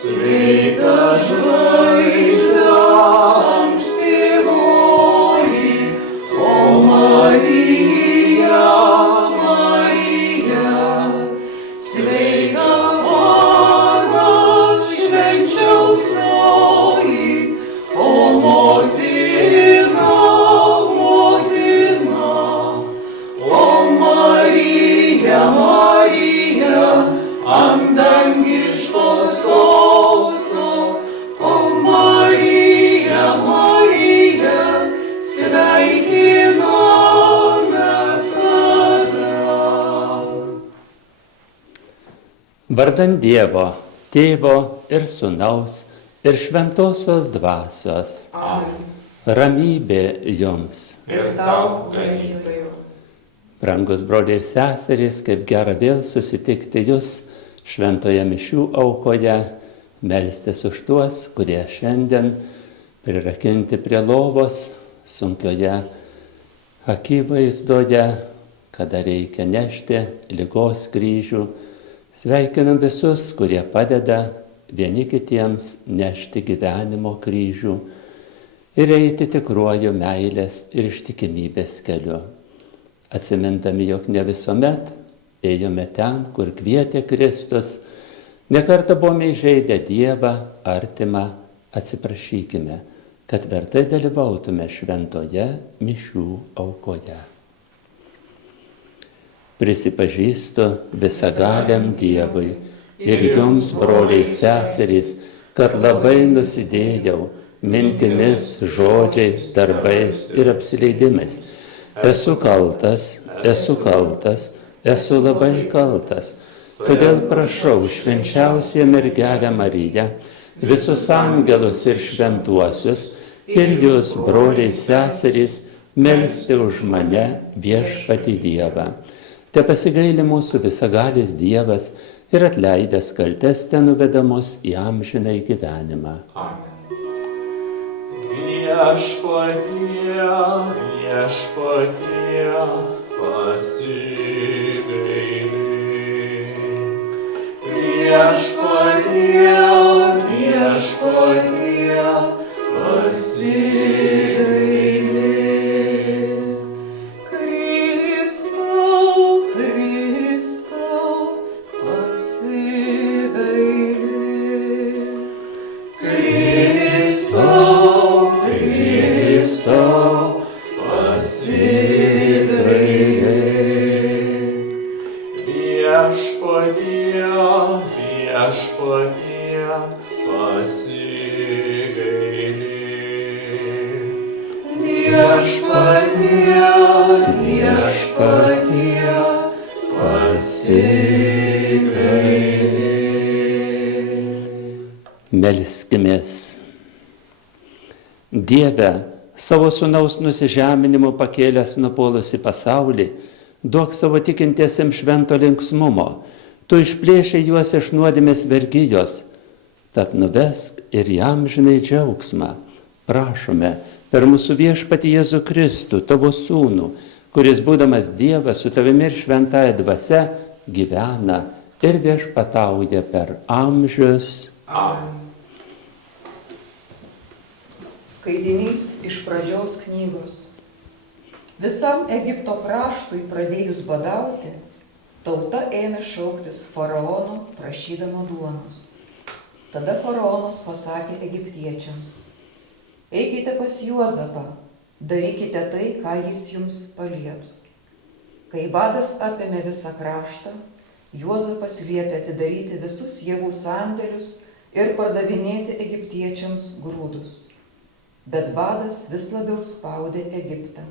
Sveika žvaigžde ankstyvoji, o Marija, Marija. Sveika Ana švenčiausioji, o motina, motina. O Marija, Marija, ant dangiško sosto. O Marija, Marija, sveikiname tave. Vardan Dievo, Tėvo ir Sūnaus ir Šventosios Dvasios. Amen. Ramybė jums. Ir tau, ganytoju. Brangus broliai ir seserys, kaip gera vėl susitikti jūs šventoje mišių aukoje, melstis už tuos, kurie šiandien prirakinti prie lovos sunkioje akivaizdoje, kada reikia nešti ligos kryžių. Sveikinam visus, kurie padeda vieni kitiems nešti gyvenimo kryžių ir eiti tikruoju meilės ir ištikimybės keliu. Atsimindami, jog ne visuomet ėjome ten, kur kvietė Kristus, nekartą buvome įžeidę Dievą, artimą, atsiprašykime, kad vertai dalyvautume šventoje mišių aukoje. Prisipažįstu visagaliam Dievui ir jums, broliai seserys, kad labai nusidėjau mintimis, žodžiais, darbais ir apsileidimais. Esu kaltas, esu labai kaltas. Todėl prašau švenčiausią mergelę Mariją, visus angelus ir šventuosius ir jūs, broliai seserys, melsti už mane viešpatį Dievą. Te pasigaili mūsų visagalis Dievas ir atleidęs kaltes te nuveda mus į amžinąjį gyvenimą. Amen. Viešpatie, viešpatie, pasigailėk. Viešpatie, viešpatie, pasigailėk. Kristau, Kristau, pasigailėk. Kristau, Kristau, pasigailėk. Viešpatie, viešpatie, pasigailėk. Viešpatie, viešpatie, pasigailėk. Melskimės. Dieve, savo sūnaus nusižeminimu pakėlęs nupuolusi pasaulį, duok savo tikintiesiems švento linksmumo. Tu išplėšei juos iš nuodėmės vergijos, tad nuvesk ir į amžinąjį džiaugsmą. Prašome per mūsų viešpatį Jėzų Kristų, tavo sūnų, kuris būdamas Dievas su tavimi ir šventąja dvasia gyvena ir viešpatauja per amžius. Amen. Skaitinys iš pradžios knygos. Visam Egipto kraštui pradėjus badauti, tauta ėmė šauktis faraono prašydama duonos. Tada faraonas pasakė egiptiečiams: eikite pas Juozapą, darykite tai, ką jis jums palieps. Kai badas apėmė visą kraštą, Juozapas liepė atidaryti visus javų sandėlius ir pardavinėti egiptiečiams grūdus. Bet badas vis labiau spaudė Egiptą.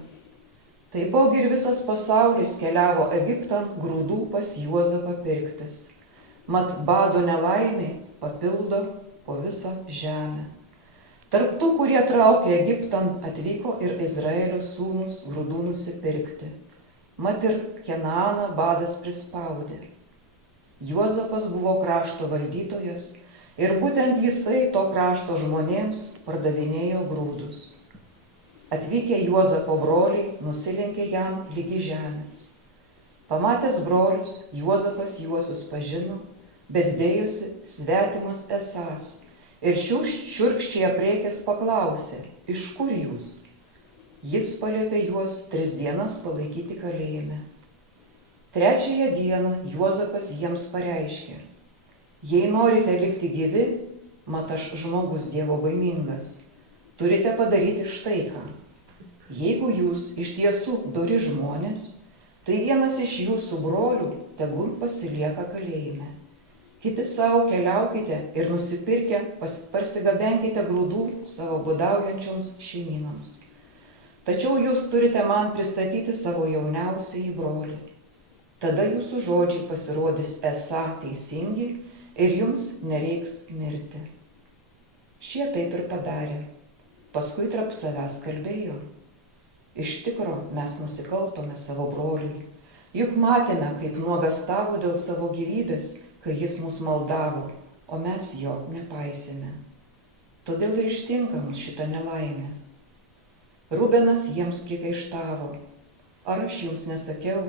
Taipogi ir visas pasaulis keliavo Egiptan grūdų pas Juozapą pirktis. Mat bado nelaimė papildo po visą žemę. Tarp tų, kurie traukė Egiptan, atvyko ir Izraelio sūnus grūdų nusipirkti. Mat ir Kenaaną badas prispaudė. Juozapas buvo krašto valdytojas ir būtent jisai to krašto žmonėms pardavinėjo grūdus. Atvykę Juozapo broliai nusilenkė jam lygi žemės. Pamatęs brolius, Juozapas juosius pažino, bet dėjosi svetimas esąs ir šiurkščiai apreikęs paklausė, iš kur jūs? Jis paliepė juos 3 dienas palaikyti kalėjime. 3 dieną Juozapas jiems pareiškė, jei norite likti gyvi, mat aš žmogus Dievo baimingas, turite padaryti štai ką. Jeigu jūs iš tiesų dori žmonės, tai vienas iš jūsų brolių tegul pasilieka kalėjime. Kiti savo keliaukite ir nusipirkę parsigabenkite grūdų savo badaujančioms šeimynoms. Tačiau jūs turite man pristatyti savo jauniausiąjį brolį. Tada jūsų žodžiai pasirodys esą teisingi ir jums nereiks mirti. Šie taip ir padarė. Paskui tarp savęs kalbėjo. Iš tikro mes nusikaltome savo broliui. Juk matėme, kaip nuogastavo dėl savo gyvybės, kai jis mus maldavo, o mes jo nepaisėme. Todėl ir ištinka mus šitą nelaimę. Rubenas jiems prikaištavo. Ar aš jums nesakiau,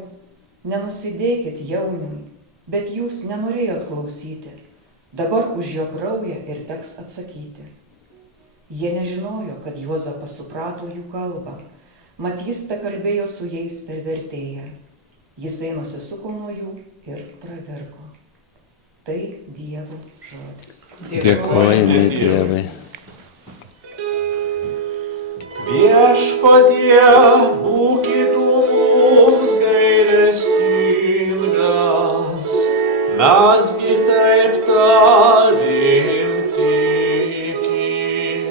nenusidėkit jauniui, bet jūs nenorėjot klausyti. Dabar už jo kraują ir teks atsakyti. Jie nežinojo, kad Juozapas suprato jų kalbą, mat jis te kalbėjo su jais per vertėją. Jisai nusisuko nuo jų ir pravirko. Tai Dievo žodis. Dėkojame Dievui. Viešpatie, būkit mums gailestingas, mesgi taip tavim tikim.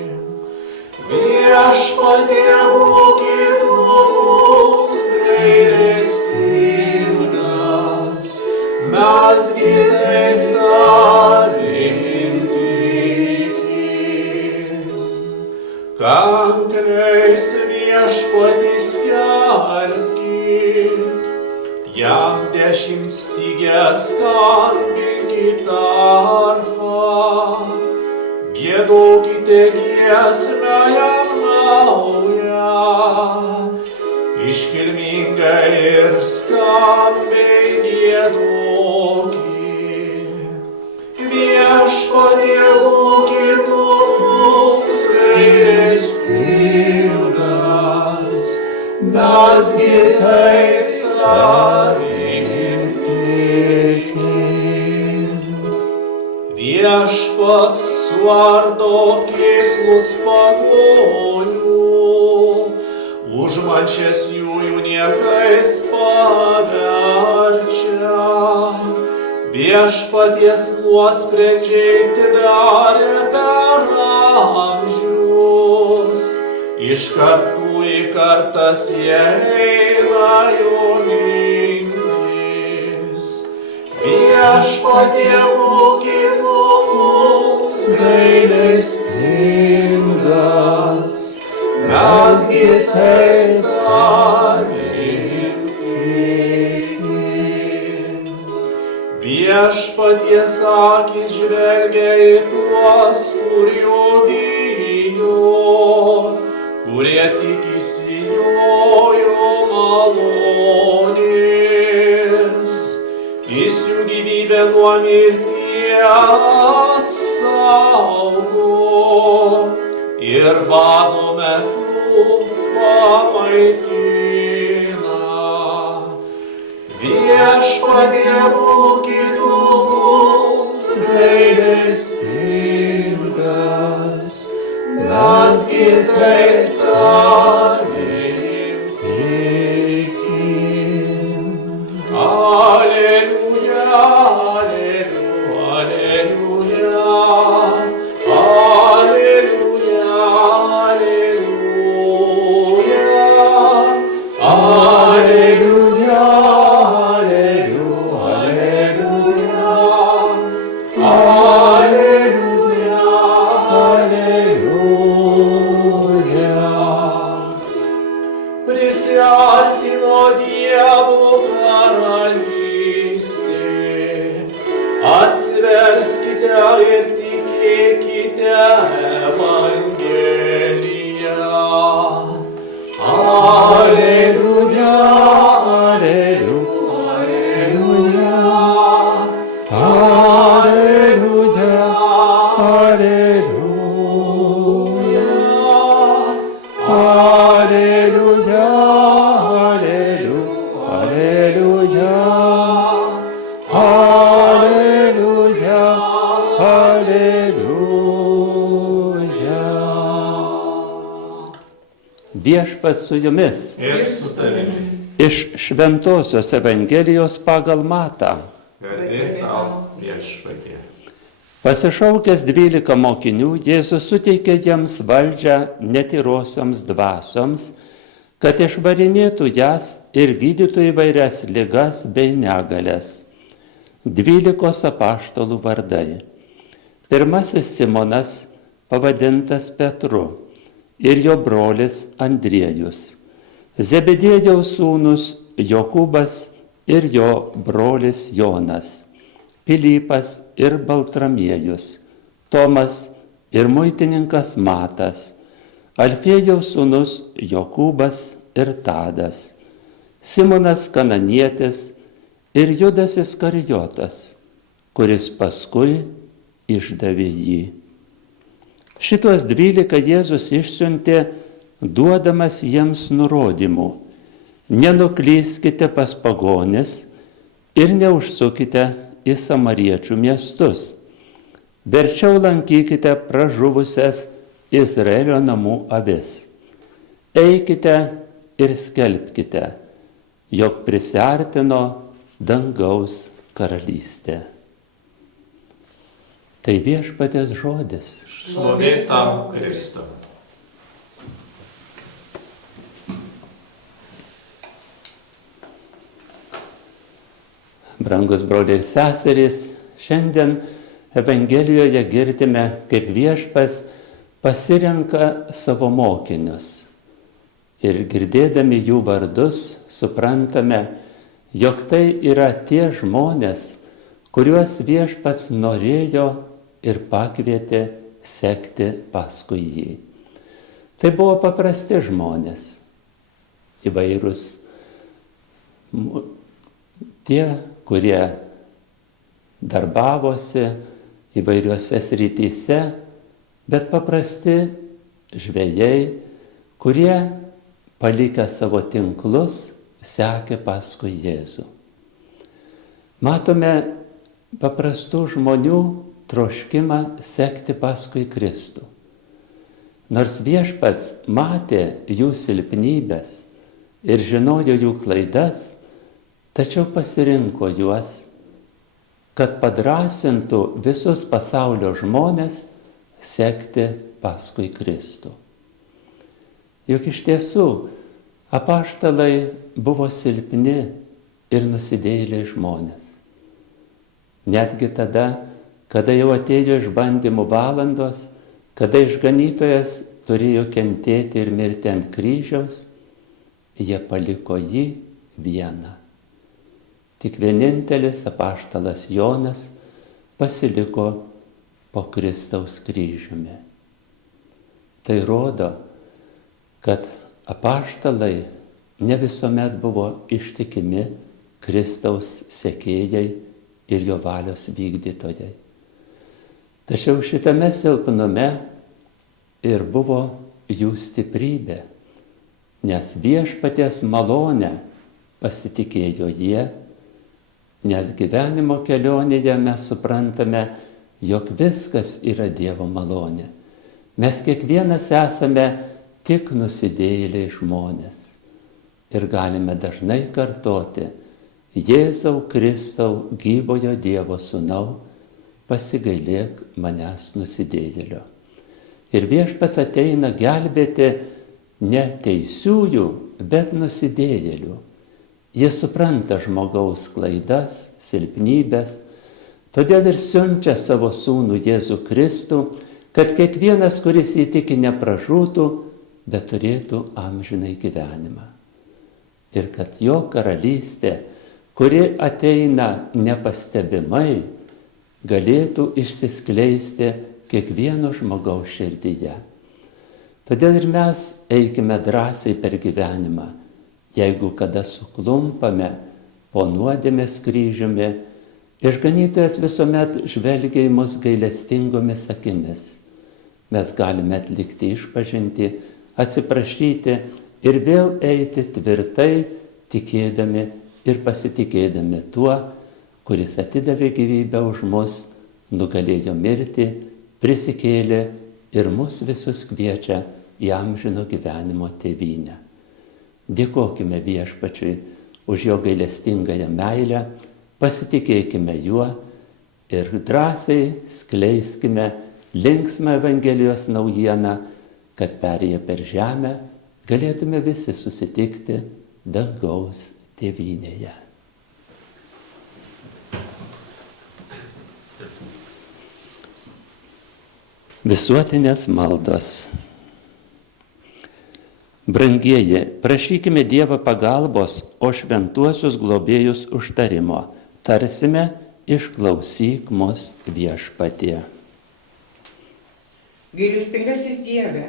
Viešpatie, būkit mums gailestingas, mesgi taip tavim tikim. Kankliais viešpatis skelbkit, jam 10 styges skambinkit arfą, giedokite giesmę jam naują, iškilmingai ir skambiai giedokit. Viešpatie, būkit mums gailestingas, mesgi taip tavim tikim. Viešpats suardo kėslus pagonių, užmančias jų niekais paverčia. Viešpaties nuosprendžiai atidarė per amžius, iš kartų į kartas eina jo mintis. Viešpatie, būkit mums gailestingas, mesgi taip tavim tikim. Viešpaties akys žvelgia į tuos, kur jo bijo, kurie tikisi jo malonės. Jis jų gyvybę nuo mirties saugo ir bado metu pamaitina. Viešpatie, būkit mums gailestingas, mesgi taip tavim tikim. Alleluja, alleluja, alleluja, alleluja, alleluja. Prisiartino Dievo karalystė, atsiverskite ir tikėkite Evangeliją. Alleluja, alleluja, alleluja. Viešpats su jumis. Ir su tavimi. Iš Šventosios Evangelijos pagal Matą. Garbė tau, Viešpatie. Pasišaukęs 12 mokinių, Jėzus suteikė jiems valdžią netyrosioms dvasioms, kad išvarinėtų jas ir gydytų įvairias ligas bei negalias. 12 apaštalų vardai. Pirmasis Simonas, pavadintas Petru, ir jo brolis Andriejus. Zebediejaus sūnus Jokūbas ir jo brolis Jonas. Pilypas ir Baltramiejus. Tomas ir muitininkas Matas. Alfėjaus sūnus Jokūbas ir Tadas. Simonas Kananietis ir Judas Iskarijotas, kuris paskui išdavė jį. Šitos 12 Jėzus išsiuntė, duodamas jiems nurodymų: nenuklyskite pas pagonis ir neužsukite į samariečių miestus. Verčiau lankykite pražuvusias Izraelio namų avis. Eikite ir skelbkite, jog prisiartino dangaus karalystė. Tai Viešpaties žodis. Šlovė tau, Kristau. Brangus broliai ir seserys, šiandien Evangelijoje girdime, kaip Viešpats pasirenka savo mokinius. Ir girdėdami jų vardus, suprantame, jog tai yra tie žmonės, kuriuos Viešpats norėjo ir pakvietė sekti paskui jį. Tai buvo paprasti žmonės, įvairūs tie, kurie darbavosi įvairiuose srityse, bet paprasti žvejai, kurie palikę savo tinklus sekė paskui Jėzų. Matome paprastų žmonių troškimą sekti paskui Kristų. Nors Viešpats matė jų silpnybės ir žinojo jų klaidas, tačiau pasirinko juos, kad padrasintų visus pasaulio žmonės sekti paskui Kristų. Juk iš tiesų apaštalai buvo silpni ir nusidėjėliai žmonės. Netgi tada, kada jau atėjo išbandymų valandos, kada išganytojas turėjo kentėti ir mirti ant kryžiaus, jie paliko jį vieną. Tik vienintelis apaštalas Jonas pasiliko po Kristaus kryžiumi. Tai rodo, kad apaštalai ne visuomet buvo ištikimi Kristaus sekėjai ir jo valios vykdytojai. Tačiau šitame silpnume ir buvo jų stiprybė, nes Viešpaties malonę pasitikėjo jie, nes gyvenimo kelionėje mes suprantame, jog viskas yra Dievo malonė. Mes kiekvienas esame tik nusidėjėliai žmonės ir galime dažnai kartoti: Jėzau Kristau, gyvojo Dievo sūnau, pasigailėk manęs nusidėjėlio. Ir Viešpats ateina gelbėti ne teisiųjų, bet nusidėjėlių. Jie supranta žmogaus klaidas, silpnybės, todėl ir siunčia savo sūnų Jėzų Kristų, kad kiekvienas, kuris įtiki, nepražūtų, bet turėtų amžinai gyvenimą. Ir kad jo karalystė, kuri ateina nepastebimai, galėtų išsiskleisti kiekvieno žmogaus širdyje. Todėl ir mes eikime drąsiai per gyvenimą. Jeigu kada suklumpame po nuodėmės kryžiumi, išganytojas visuomet žvelgia į mus gailestingomis akimis. Mes galime atlikti išpažintį, atsiprašyti ir vėl eiti tvirtai, tikėdami ir pasitikėdami tuo, kuris atidavė gyvybę už mus, nugalėjo mirtį, prisikėlė ir mus visus kviečia į amžino gyvenimo tėvynę. Dėkokime Viešpačiui už jo gailestingąją meilę, pasitikėkime juo ir drąsiai skleiskime linksmą Evangelijos naujieną, kad perėję per žemę galėtume visi susitikti dangaus tėvynėje. Visuotinės maldos. Brangieji, prašykime Dievą pagalbos, o šventuosius globėjus užtarimo. Tarsime, išklausyk mus Viešpatie. Gailestingasis Dieve,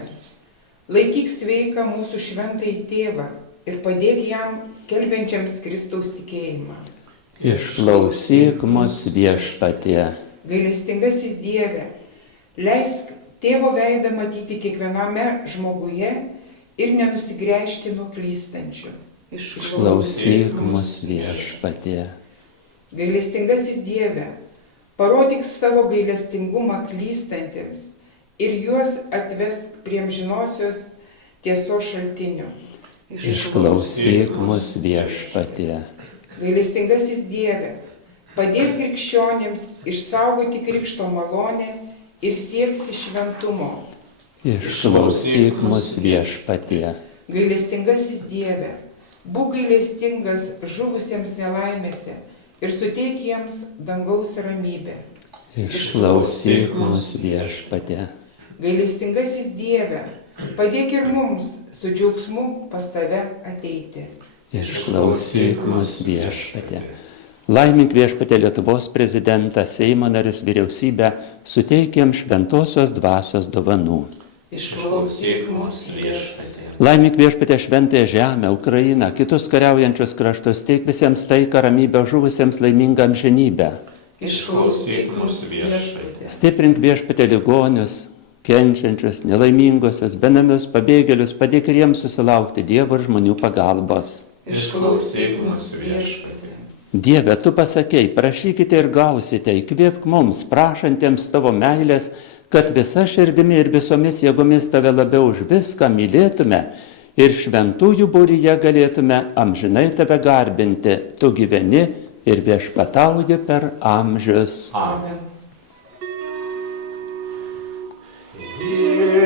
laikyk sveiką mūsų šventąjį tėvą ir padėk jam skelbiančiams Kristaus tikėjimą. Išklausyk mus Viešpatie. Gailestingasis Dieve, leisk tėvo veidą matyti kiekviename žmoguje ir nenusigręžti nuo klystančių. Išklausyk mus Viešpatie. Gailestingasis Dieve, parodyk savo gailestingumą klystantiems ir juos atvesk prie amžinosios tiesos šaltinio. Išklausyk mus Viešpatie. Gailestingasis Dieve, padėk krikščionėms išsaugoti krikšto malonę ir siekti šventumo. Išklausyk mus Viešpatie. Gailestingasis Dieve, būk gailestingas žuvusiems nelaimėse ir suteik jiems dangaus ramybę. Išklausyk mus Viešpatie. Gailestingasis Dieve, padėk ir mums su džiaugsmu pas tave ateiti. Išklausyk mus Viešpatie. Laimink Viešpatie Lietuvos prezidentą, Seimo narius, vyriausybę, suteik jiems šventosios dvasios dovanų. Išklausyk mus Viešpatie. Laimink Viešpatie šventąją žemę, Ukrainą, kitus kariaujančius kraštus, teik visiems taiką, ramybę, žuvusiems laimingą amžinybę. Išklausyk mus Viešpatie. Stiprink Viešpatie ligonius, kenčiančius, nelaimingosius, benamius, pabėgėlius, padėk ir jiems susilaukti Dievo ir žmonių pagalbos. Išklausyk mus Viešpatie. Dieve, tu pasakei, prašykite ir gausite, įkvėpk mums, prašantiems tavo meilės, kad visa širdimi ir visomis jėgomis tave labiau už viską mylėtume ir šventųjų būryje galėtume amžinai tave garbinti. Tu gyveni ir viešpatauji per amžius. Amen.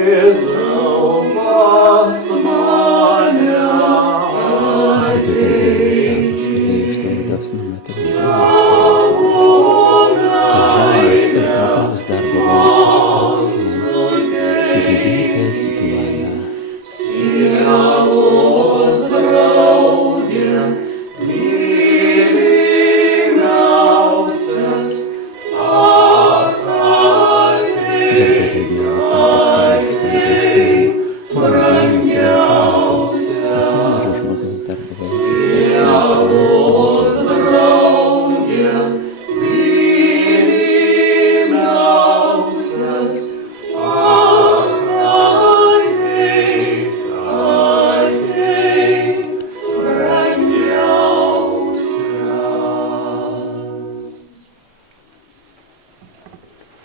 Jėzau, pas mane sielos draugė, mylimiausias, ateik, brangiausias, sielos draugė, mylimiausias,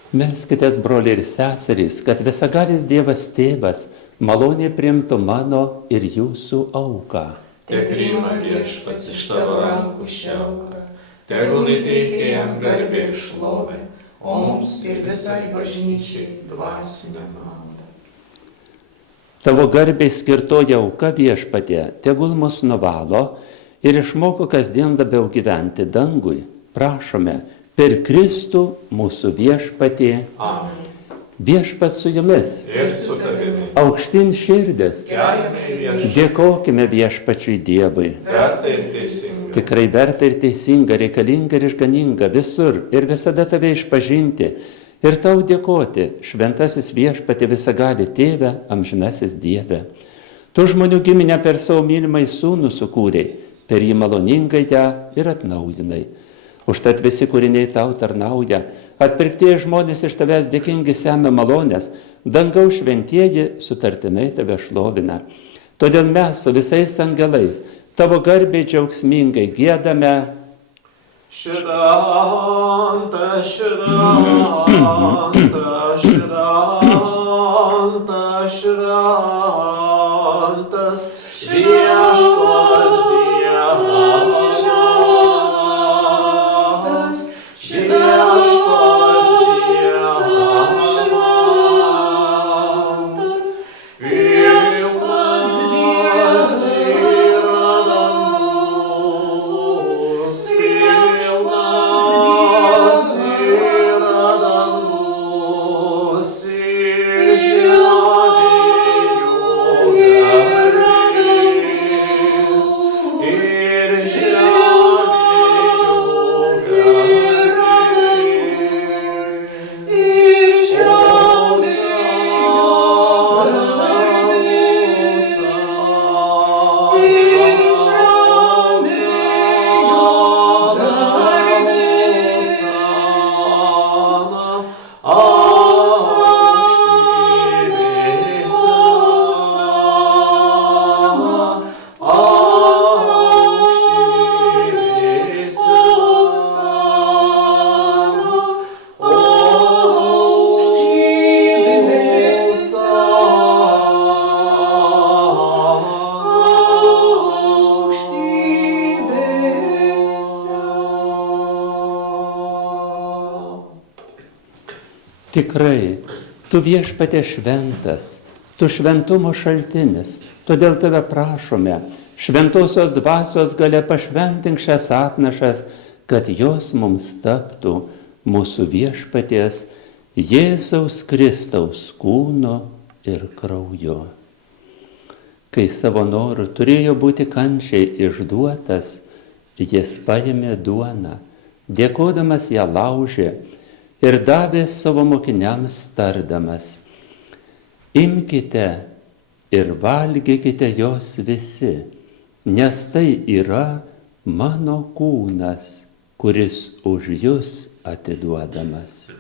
Melskitės, broliai ir seserys, kad visagalis Dievas Tėvas maloniai priimtų mano ir jūsų auką. Te priima Viešpats iš tavo rankų šią auką, tegul įteikia jam garbę ir šlovę, o mums ir visai bažnyčiai dvasinę naudą. Tavo garbei skirtoji auka, Viešpatie, tegul mus nuvalo ir išmoko kasdien labiau gyventi dangui. Prašome, per Kristų mūsų Viešpatį. Amen. Viešpats su jumis. Ir su tavimi. Aukštyn širdis. Keliame į Viešpatį. Dėkokime Viešpačiui Dievui. Verta ir teisinga. Tikrai verta ir teisinga, reikalinga ir išganinga visur ir visada tave išpažinti ir tau dėkoti, šventasis Viešpatie visagali Tėve, amžinasis Dieve. Tu žmonių giminę per savo mylimąjį sūnų sukūrei, per jį maloningai ją ir atnaujinai. Užtat visi kūriniai tau tarnauja, atpirktieji žmonės iš tavęs dėkingi semia malonės, dangaus šventieji sutartinai tave šlovina. Todėl mes su visais angelais tavo garbei džiaugsmingai giedame. Šventa, šventa, šventa, šventa. Tikrai, tu viešpatie šventas, tu šventumo šaltinis, todėl tave prašome, šventosios dvasios galia pašventink šias atnašas, kad jos mums taptų mūsų viešpaties Jėzaus Kristaus kūnu ir krauju. Kai savo noru turėjo būti kančiai išduotas, jis paėmė duoną, dėkodamas ją laužė ir davė savo mokiniams tardamas: imkite ir valgykite jos visi, nes tai yra mano kūnas, kuris už jus atiduodamas.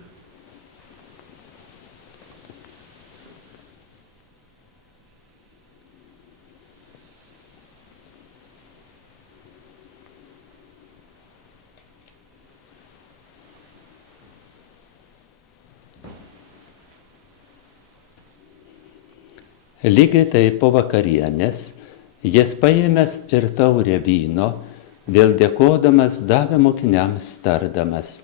Lygiai taip po vakarienės jis paėmęs ir taurę vyno, vėl dėkodamas davė mokiniams tardamas: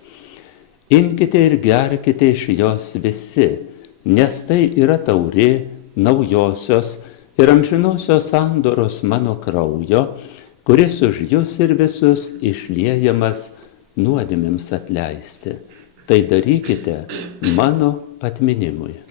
imkite ir gerkite iš jos visi, nes tai yra taurė naujosios ir amžinosios sandoros mano kraujo, kuris už jus ir visus išliejamas nuodėmėms atleisti. Tai darykite mano atminimui.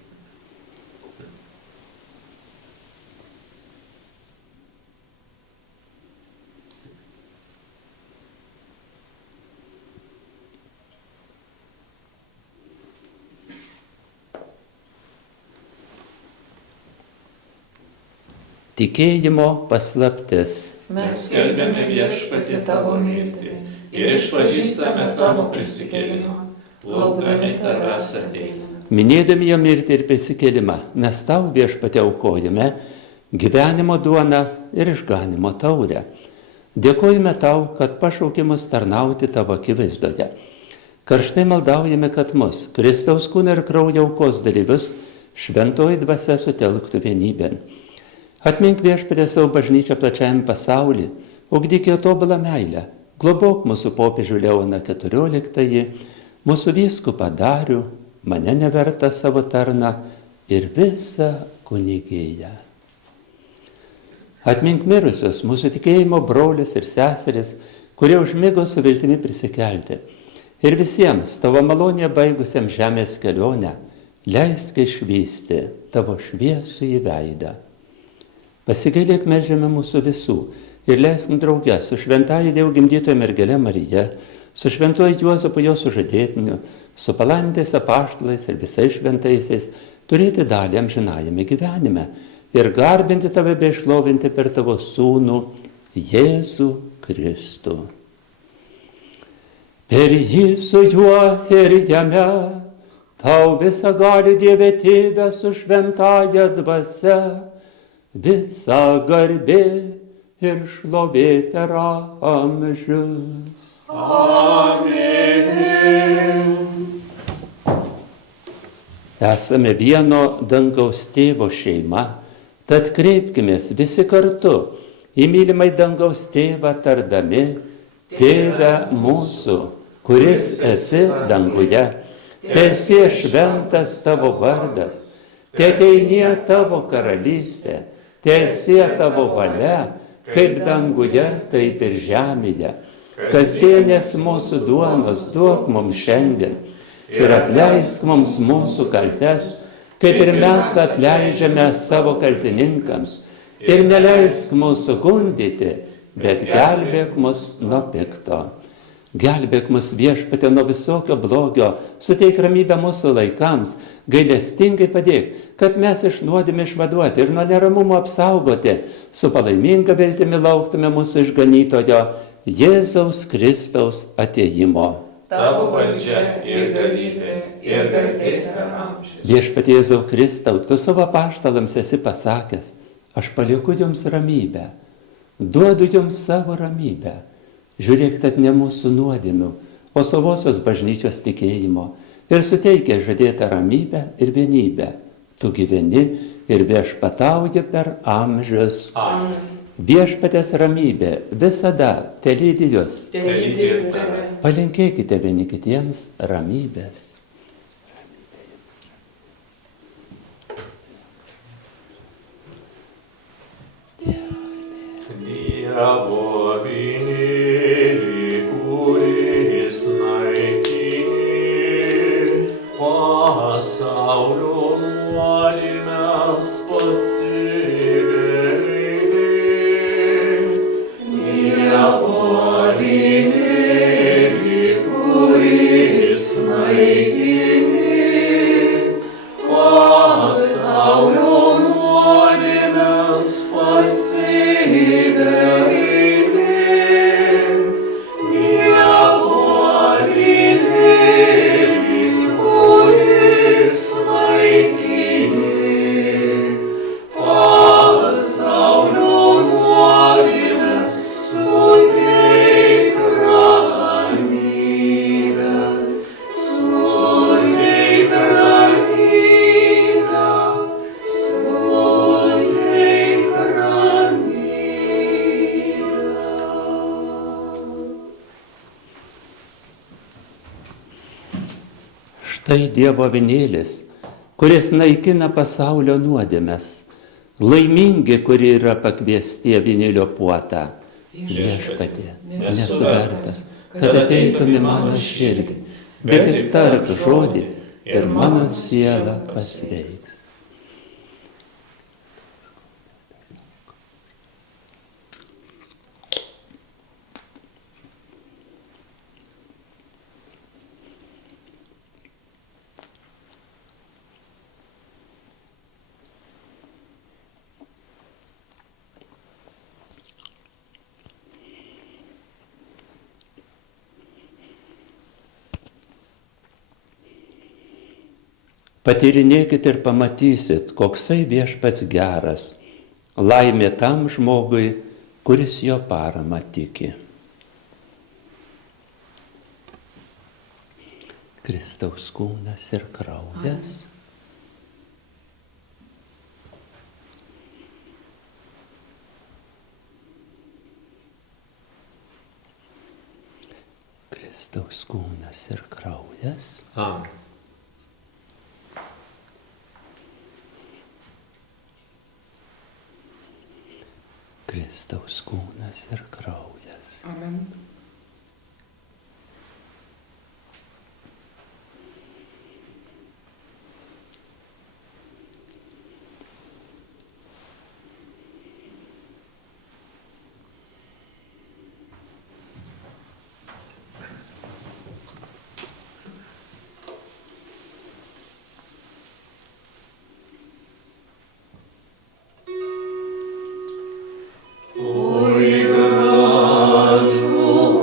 Tikėjimo paslaptis. Mes skelbiame viešpatie tavo mirtį ir išpažįstame tavo prisikėlimą, laukdami tavęs ateinant. Minėdami jo mirtį ir prisikėlimą, mes tau viešpatie aukojame gyvenimo duoną ir išganimo taurę. Dėkojame tau, kad pašaukė mus tarnauti tavo akivaizdoje. Karštai maldaujame, kad mus, Kristaus kūno ir kraujo aukos dalyvius, šventoji dvasia sutelktų vienybėn. Atmink viešpatie savo bažnyčią plačiajam pasaulį, ugdyk jo tobulą meilę, globok mūsų popiežių Leoną XIV, mūsų vyskupą Darių, mane nevertą savo tarną ir visą kunigiją. Atmink mirusius mūsų tikėjimo brolius ir seseris, kurie užmigo su viltimi prisikelti. Ir visiems tavo malonėje baigusiems žemės kelionę, leisk išvysti tavo šviesųjį veidą. Pasigailėk, meldžiame mūsų visų ir leiskim drauge su šventąja Dievo gimdytoja mergele Marija, su šventuoju Juozapu jo sužadėtiniu, su palaimintais apaštalais ir visais šventaisiais turėti dalį amžinajame gyvenime ir garbinti tave bei šlovinti per tavo sūnų Jėzų Kristų. Per jį su juo ir jame tau visagali Dieve Tėve su šventąja dvasia, visa garbė ir šlovė per amžius. Amen. Esame vieno dangaus tėvo šeima, tad kreipkimės visi kartu į mylimai dangaus tėvą tardami: Tėve mūsų, kuris esi danguje, teesie šventas tavo vardas, teateinie tavo karalystė, teesie tavo valia, kaip danguje, taip ir žemėje. Kasdienės mūsų duonos duok mums šiandien ir atleisk mums mūsų kaltes, kaip ir mes atleidžiame savo kaltininkams. Ir neleisk mūsų gundyti, bet gelbėk mus nuo pikto. Gelbėk mus viešpatie nuo visokio blogio, suteik ramybę mūsų laikams, gailestingai padėk, kad mes iš nuodėmių išvaduoti ir nuo neramumo apsaugoti, su palaiminga viltimi lauktume mūsų išganytojo Jėzaus Kristaus atėjimo. Tavo valdžia ir galybė ir garbė per amžius. Viešpatie Jėzau Kristau, tu savo apaštalams esi pasakęs: aš palieku jums ramybę, duodu jums savo ramybę. Žiūrėk, tad ne mūsų nuodėmių, o savosios bažnyčios tikėjimo ir suteikia žadėtą ramybę ir vienybę. Tu gyveni ir viešpatauji per amžius. Amen. Viešpatės ramybė visada telydi jus. Telydi ir tave. Palinkėkite vieni kitiems ramybės. Dievo avinėlį, kuris naikini pasaulio nuodėmes pasigailėk. Dievo avinėlį, kuris naikini pasaulio nuodėmes pasigailėk. Dievo avinėlį, kuris naikini pasaulio nuodėmes, suteik ramybę, suteik ramybę, suteik ramybę. Štai Dievo avinėlis, kuris naikina pasaulio nuodėmes. Laimingi, kurie yra pakviesti avinėlio puotą. Viešpatie, nesu vertas, kad ateitum į mano širdį, bet tik tark žodį ir mano siela pasveiks. Patyrinėkit ir pamatysit, koksai viešpats geras. Laimė tam žmogui, kuris jo parama tiki. Kristaus kūnas ir kraujas. Kristaus kūnas ir kraujas. Amen. Kristaus kūnas ir kraujas. Amen. Oi, gražu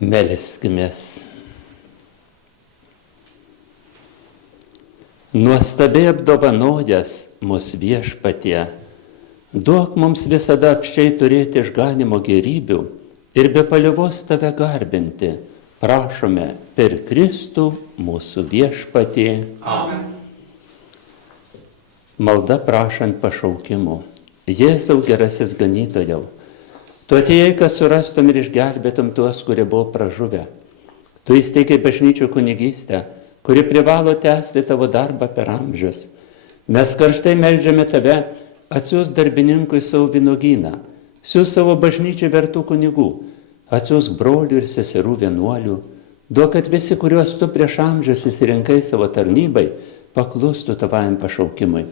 Melskimės. Nuostabiai apdovanojęs mus Viešpatie, duok mums visada apsčiai turėti išganimo gėrybių ir be paliovos tave garbinti. Prašome per Kristų mūsų Viešpatį. Amen. Malda prašant pašaukimų. Jėzau gerasis ganytojau, tu atėjai, kad surastum ir išgelbėtum tuos, kurie buvo pražuvę. Tu įsteigai bažnyčių kunigystę, kuri privalo tęsti tavo darbą per amžius. Mes karštai meldžiame tave, atsiųs darbininkui savo vynuogyną, siūs savo bažnyčiai vertų kunigų, atsiųs brolių ir seserų vienuolių, duok, kad visi, kuriuos tu prieš amžius įsirinkai savo tarnybai, paklustų tavajam pašaukimui,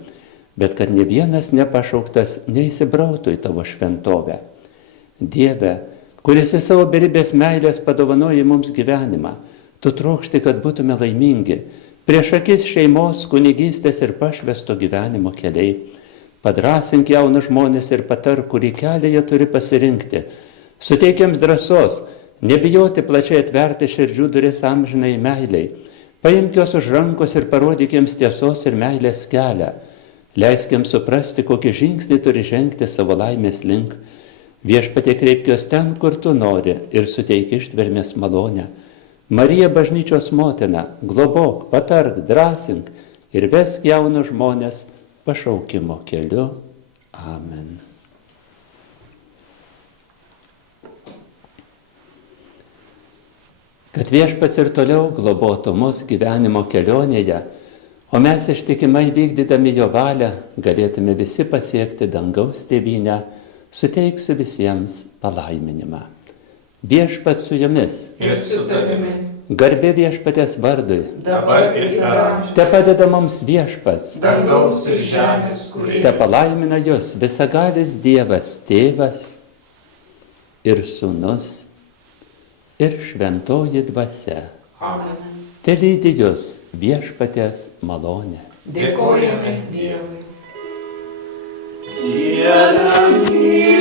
bet kad ne vienas nepašauktas neįsibrautų į tavo šventovę. Dieve, kuris į savo beribės meilės padovanoji mums gyvenimą, tu trokšti, kad būtume laimingi, prieš akis šeimos, kunigystės ir pašvesto gyvenimo keliai. Padrasink jaunus žmonės ir patark, kurį kelią jie turi pasirinkti. Suteik jiems drąsos, nebijoti plačiai atverti širdžių duris amžinai meiliai. Paimk juos už rankos ir parodyk jiems tiesos ir meilės kelią. Leisk jiems suprasti, kokį žingsnį turi žengti savo laimės link. Viešpatie, kreipk juos ten, kur tu nori, ir suteik ištvermės malonę. Marija bažnyčios motina, globok, patark, drąsink ir vesk jaunus žmonės pašaukimo keliu. Amen. Kad Viešpats ir toliau globotų mus gyvenimo kelionėje, o mes ištikimai vykdydami jo valią galėtume visi pasiekti dangaus tėvynę, suteiksiu visiems palaiminimą. Viešpats su jumis. Ir su tavimi. Garbė Viešpaties vardui. Dabar ir per amžius. Te padeda mums Viešpats. Dangaus ir žemės kūrėjas. Te palaimina jūs visagalis Dievas, Tėvas ir Sūnus ir Šventoji Dvasia. Amen. Te lydi jūs Viešpaties malonė. Dėkojame Dievui. Dieve